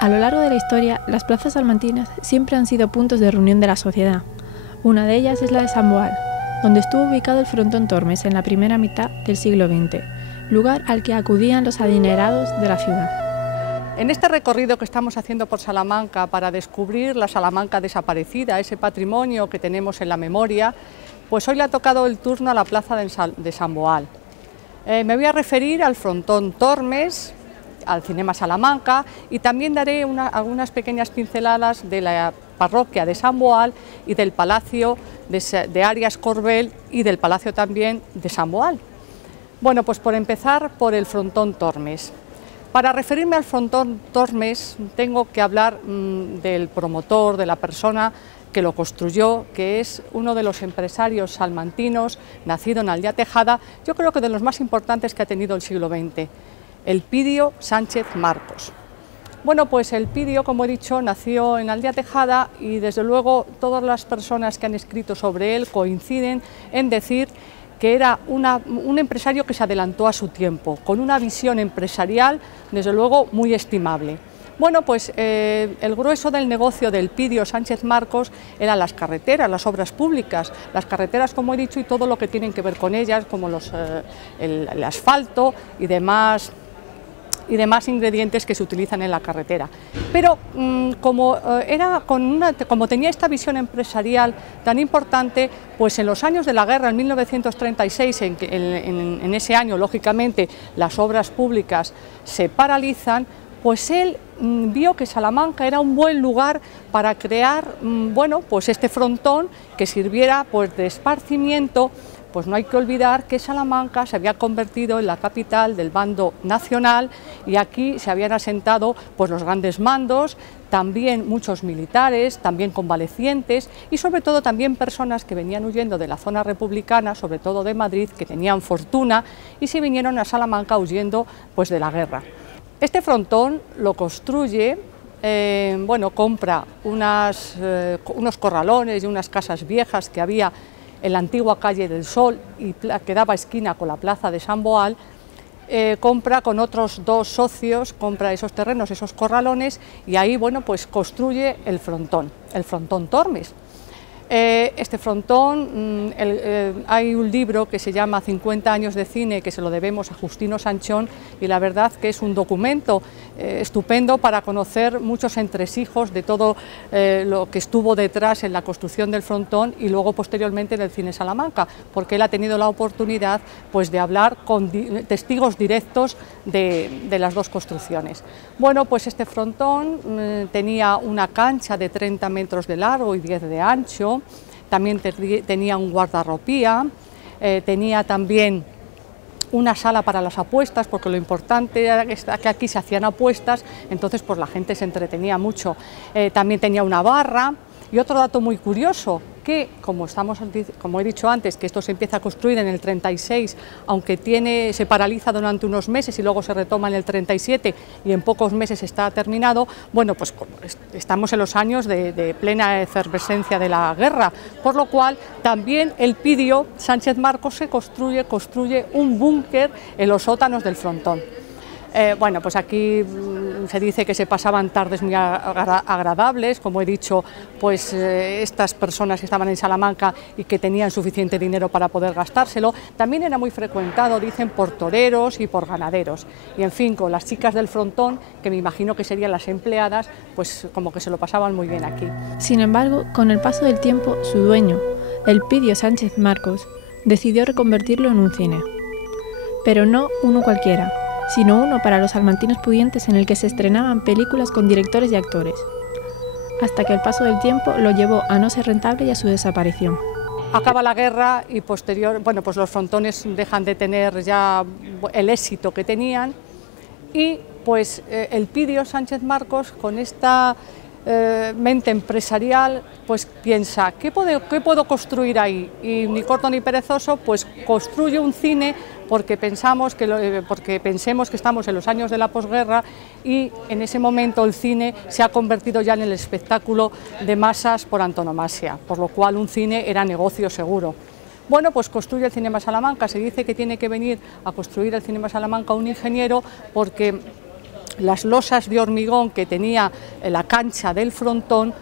A lo largo de la historia, las plazas salmantinas siempre han sido puntos de reunión de la sociedad. Una de ellas es la de San Boal, donde estuvo ubicado el frontón Tormes en la primera mitad del siglo XX, lugar al que acudían los adinerados de la ciudad. En este recorrido que estamos haciendo por Salamanca para descubrir la Salamanca desaparecida, ese patrimonio que tenemos en la memoria, pues hoy le ha tocado el turno a la plaza de San Boal. Me voy a referir al frontón Tormes, al Cinema Salamanca, y también daré algunas pequeñas pinceladas de la parroquia de San Boal y del Palacio de Arias Corbel y del Palacio también de San Boal. Bueno, pues por empezar por el frontón Tormes. Para referirme al frontón Tormes tengo que hablar del promotor, de la persona que lo construyó, que es uno de los empresarios salmantinos, nacido en Aldea Tejada, yo creo que de los más importantes que ha tenido el siglo XX, Elpidio Sánchez Marcos. Bueno, pues Elpidio, como he dicho, nació en Aldea Tejada y desde luego todas las personas que han escrito sobre él coinciden en decir que era un empresario que se adelantó a su tiempo, con una visión empresarial desde luego muy estimable. Bueno, pues el grueso del negocio de Elpidio Sánchez Marcos eran las carreteras, las obras públicas, las carreteras, como he dicho, y todo lo que tienen que ver con ellas, como el asfalto y demás ingredientes que se utilizan en la carretera. Pero como tenía esta visión empresarial tan importante, pues en los años de la guerra, en 1936, en ese año, lógicamente, las obras públicas se paralizan, pues él vio que Salamanca era un buen lugar para crear, bueno, pues este frontón que sirviera pues de esparcimiento. Pues no hay que olvidar que Salamanca se había convertido en la capital del bando nacional y aquí se habían asentado pues los grandes mandos, también muchos militares, también convalecientes y sobre todo también personas que venían huyendo de la zona republicana, sobre todo de Madrid, que tenían fortuna y se vinieron a Salamanca huyendo pues de la guerra. Este frontón lo construye, bueno, compra unos corralones y unas casas viejas que había en la antigua calle del Sol y que daba esquina con la plaza de San Boal, compra con otros dos socios, compra esos terrenos, esos corralones y ahí, bueno, pues construye el frontón Tormes. Este frontón, hay un libro que se llama 50 años de cine, que se lo debemos a Justino Sanchón, y la verdad que es un documento estupendo para conocer muchos entresijos de todo lo que estuvo detrás en la construcción del frontón y luego posteriormente del cine Salamanca, porque él ha tenido la oportunidad pues de hablar con testigos directos de las dos construcciones. Bueno, pues este frontón tenía una cancha de 30 metros de largo y 10 de ancho. También tenía un guardarropía, tenía también una sala para las apuestas, porque lo importante era que aquí se hacían apuestas, entonces pues la gente se entretenía mucho. También tenía una barra y otro dato muy curioso, que como he dicho antes, que esto se empieza a construir en el 36, aunque se paraliza durante unos meses y luego se retoma en el 37 y en pocos meses está terminado, bueno, pues estamos en los años de plena efervescencia de la guerra, por lo cual también Elpidio Sánchez Marcos construye un búnker en los sótanos del frontón. Bueno, pues aquí se dice que se pasaban tardes muy agradables, como he dicho, pues estas personas que estaban en Salamanca y que tenían suficiente dinero para poder gastárselo, también era muy frecuentado, dicen, por toreros y por ganaderos. Y en fin, con las chicas del frontón, que me imagino que serían las empleadas, pues como que se lo pasaban muy bien aquí. Sin embargo, con el paso del tiempo, su dueño, Elpidio Sánchez Marcos, decidió reconvertirlo en un cine. Pero no uno cualquiera, sino uno para los salmantinos pudientes en el que se estrenaban películas con directores y actores, hasta que el paso del tiempo lo llevó a no ser rentable y a su desaparición. Acaba la guerra y bueno, pues los frontones dejan de tener ya el éxito que tenían y pues Elpidio Sánchez Marcos, con esta mente empresarial, pues piensa, ¿qué puedo construir ahí? Y ni corto ni perezoso, pues construye un cine porque pensemos que estamos en los años de la posguerra y en ese momento el cine se ha convertido ya en el espectáculo de masas por antonomasia, por lo cual un cine era negocio seguro. Bueno, pues construye el Cinema Salamanca. Se dice que tiene que venir a construir el Cinema Salamanca un ingeniero porque las losas de hormigón que tenía la cancha del frontón,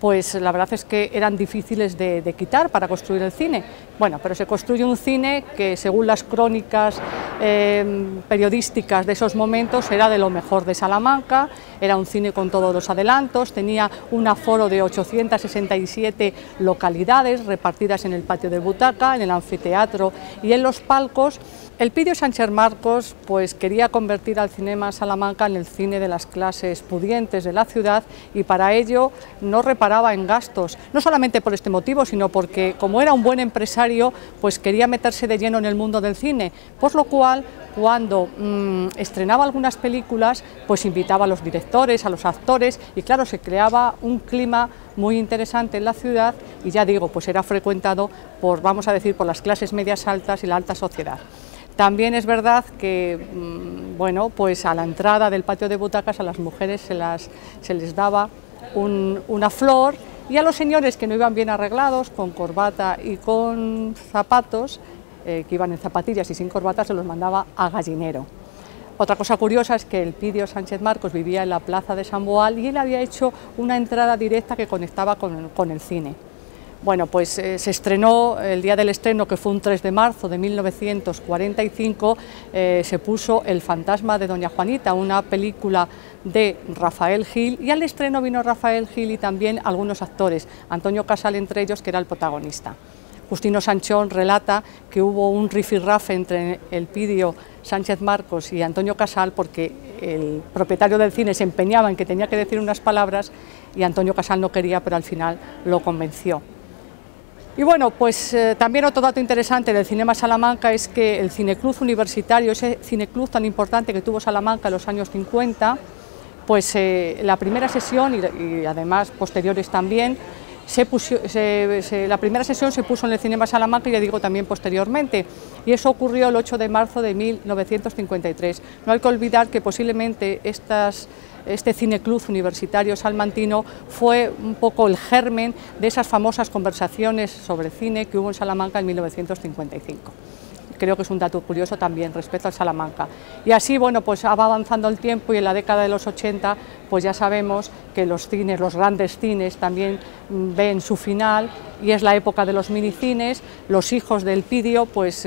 pues la verdad es que eran difíciles de quitar para construir el cine. Bueno, pero se construye un cine que, según las crónicas periodísticas de esos momentos, era de lo mejor de Salamanca, era un cine con todos los adelantos, tenía un aforo de 867 localidades repartidas en el patio de butaca, en el anfiteatro y en los palcos. Elpidio Sánchez Marcos pues quería convertir al Cinema Salamanca en el cine de las clases pudientes de la ciudad, y para ello no reparaba en gastos, no solamente por este motivo, sino porque, como era un buen empresario, pues quería meterse de lleno en el mundo del cine, por lo cual, cuando estrenaba algunas películas, pues invitaba a los directores, a los actores, y claro, se creaba un clima muy interesante en la ciudad, y ya digo, pues era frecuentado por, vamos a decir, por las clases medias altas y la alta sociedad. También es verdad que, bueno, pues a la entrada del patio de butacas a las mujeres se les daba una flor, y a los señores que no iban bien arreglados, con corbata y con zapatos, que iban en zapatillas y sin corbata, se los mandaba a gallinero. Otra cosa curiosa es que Elpidio Sánchez Marcos vivía en la plaza de San Boal y él había hecho una entrada directa que conectaba con el cine. Bueno, pues se estrenó, el día del estreno, que fue un 3 de marzo de 1945, se puso El fantasma de Doña Juanita, una película de Rafael Gil, y al estreno vino Rafael Gil y también algunos actores, Antonio Casal entre ellos, que era el protagonista. Justino Sanchón relata que hubo un rifirrafe entre Elpidio Sánchez Marcos y Antonio Casal, porque el propietario del cine se empeñaba en que tenía que decir unas palabras y Antonio Casal no quería, pero al final lo convenció. Y bueno, pues también otro dato interesante del Cinema Salamanca es que el Cineclub Universitario, ese cineclub tan importante que tuvo Salamanca en los años 50, pues la primera sesión y además posteriores también, la primera sesión se puso en el Cinema Salamanca, y ya digo, también posteriormente, y eso ocurrió el 8 de marzo de 1953. No hay que olvidar que posiblemente este cineclub universitario salmantino fue un poco el germen de esas famosas conversaciones sobre cine que hubo en Salamanca en 1955. Creo que es un dato curioso también respecto al Salamanca. Y así, bueno, pues va avanzando el tiempo, y en la década de los 80, pues ya sabemos que los cines, los grandes cines, también ven su final, y es la época de los minicines. Los hijos de Elpidio pues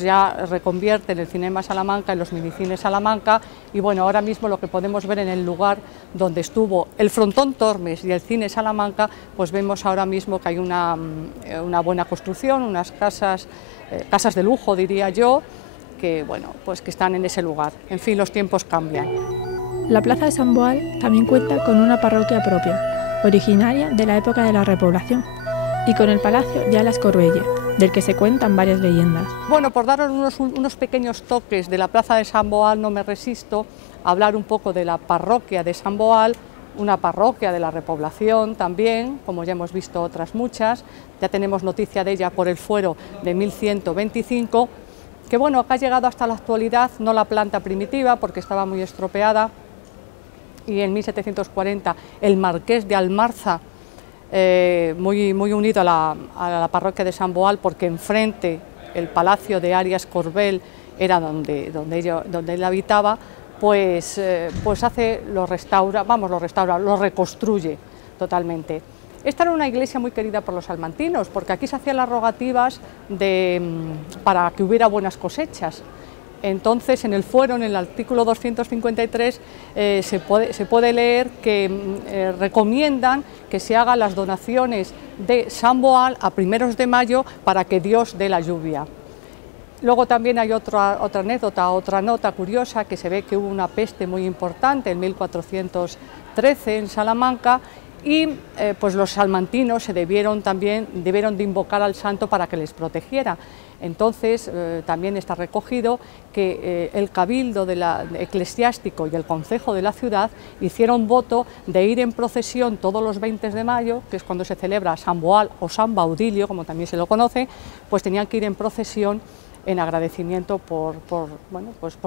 ya reconvierten el Cinema Salamanca en los minicines Salamanca, y bueno, ahora mismo lo que podemos ver en el lugar donde estuvo el Frontón Tormes y el Cine Salamanca, pues vemos ahora mismo que hay una buena construcción, unas casas de lujo, diría yo, que bueno, pues que están en ese lugar. En fin, los tiempos cambian. La plaza de San Boal también cuenta con una parroquia propia, originaria de la época de la repoblación, y con el palacio ya Las Corbelle, del que se cuentan varias leyendas. Bueno, por daros unos pequeños toques de la plaza de San Boal, no me resisto a hablar un poco de la parroquia de San Boal, una parroquia de la repoblación también, como ya hemos visto otras muchas. Ya tenemos noticia de ella por el fuero de 1125, que bueno, acá ha llegado hasta la actualidad, no la planta primitiva porque estaba muy estropeada, y en 1740 el marqués de Almarza, muy unido a la parroquia de San Boal, porque enfrente el palacio de Arias Corbel era donde él habitaba, pues lo reconstruye totalmente. Esta era una iglesia muy querida por los salmantinos, porque aquí se hacían las rogativas para que hubiera buenas cosechas. Entonces, en el fuero, en el artículo 253, se puede leer que recomiendan que se hagan las donaciones de San Boal a primeros de mayo para que Dios dé la lluvia. Luego también hay otra anécdota, otra nota curiosa, que se ve que hubo una peste muy importante en 1413 en Salamanca, y pues los salmantinos debieron de invocar al santo para que les protegiera. Entonces también está recogido que el cabildo eclesiástico y el concejo de la ciudad hicieron voto de ir en procesión todos los 20 de mayo, que es cuando se celebra San Boal o San Baudilio, como también se lo conoce, pues tenían que ir en procesión en agradecimiento por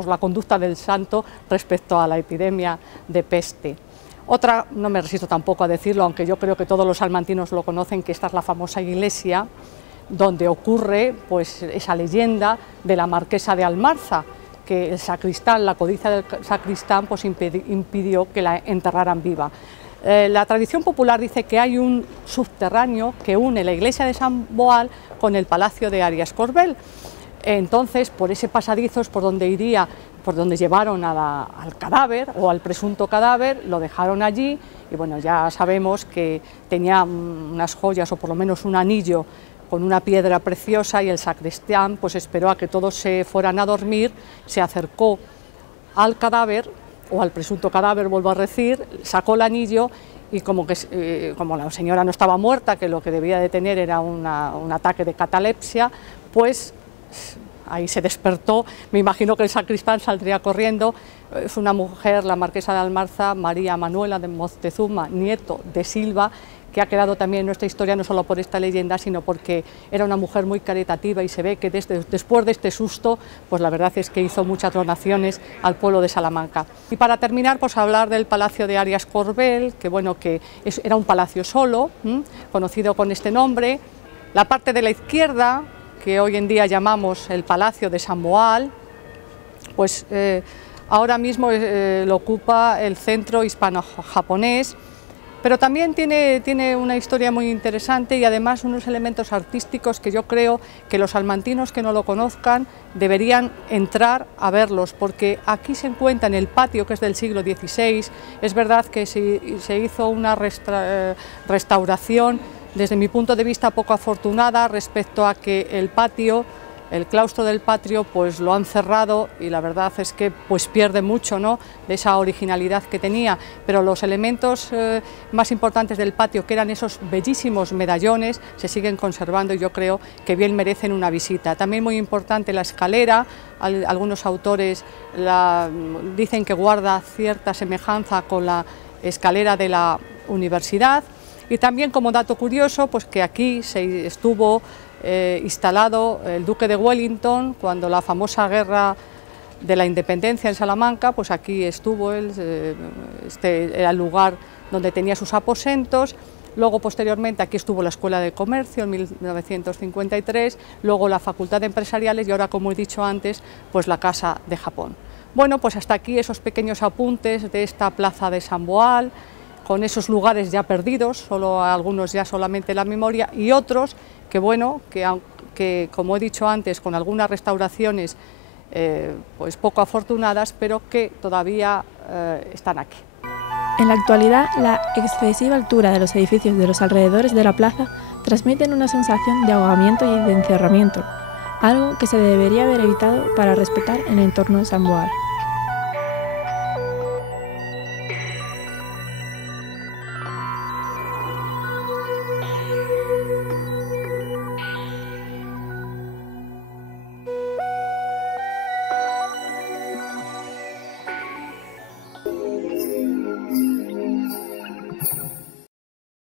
la conducta del santo respecto a la epidemia de peste. Otra, no me resisto tampoco a decirlo, aunque yo creo que todos los salmantinos lo conocen, que esta es la famosa iglesia donde ocurre pues esa leyenda de la marquesa de Almarza, que el sacristán, la codicia del sacristán, pues impidió que la enterraran viva. La tradición popular dice que hay un subterráneo que une la iglesia de San Boal con el palacio de Arias Corbel. Entonces, por ese pasadizo es por donde llevaron al cadáver o al presunto cadáver, lo dejaron allí y bueno, ya sabemos que tenía unas joyas o por lo menos un anillo con una piedra preciosa y el sacristán pues esperó a que todos se fueran a dormir, se acercó al cadáver o al presunto cadáver, vuelvo a decir, sacó el anillo y como la señora no estaba muerta, que lo que debía de tener era un ataque de catalepsia, pues ahí se despertó. Me imagino que el sacristán saldría corriendo. Es una mujer, la marquesa de Almarza, María Manuela de Moctezuma, nieto de Silva, que ha quedado también en nuestra historia no solo por esta leyenda, sino porque era una mujer muy caritativa y se ve que después de este susto, pues la verdad es que hizo muchas donaciones al pueblo de Salamanca. Y para terminar, pues hablar del Palacio de Arias Corbel, que bueno, era un palacio solo, conocido con este nombre. La parte de la izquierda, que hoy en día llamamos el Palacio de San Boal, pues ahora mismo lo ocupa el Centro Hispano-Japonés, pero también tiene una historia muy interesante y además unos elementos artísticos que yo creo que los salmantinos que no lo conozcan deberían entrar a verlos, porque aquí se encuentra en el patio, que es del siglo XVI. Es verdad que se hizo una restauración, desde mi punto de vista poco afortunada, respecto a que el patio, el claustro del patio, pues lo han cerrado y la verdad es que pues pierde mucho, ¿no?, de esa originalidad que tenía, pero los elementos más importantes del patio, que eran esos bellísimos medallones, se siguen conservando y yo creo que bien merecen una visita. También muy importante la escalera, algunos autores dicen que guarda cierta semejanza con la escalera de la universidad. Y también como dato curioso, pues que aquí se estuvo instalado el duque de Wellington cuando la famosa guerra de la independencia en Salamanca, pues aquí estuvo él, era el lugar donde tenía sus aposentos. Luego, posteriormente, aquí estuvo la Escuela de Comercio en 1953, luego la Facultad de Empresariales y ahora, como he dicho antes, pues la Casa de Japón. Bueno, pues hasta aquí esos pequeños apuntes de esta plaza de San Boal, con esos lugares ya perdidos, solo algunos ya solamente la memoria, y otros que, bueno, que como he dicho antes, con algunas restauraciones pues poco afortunadas, pero que todavía están aquí. En la actualidad, la excesiva altura de los edificios de los alrededores de la plaza transmiten una sensación de ahogamiento y de encerramiento, algo que se debería haber evitado para respetar el entorno de San Boal.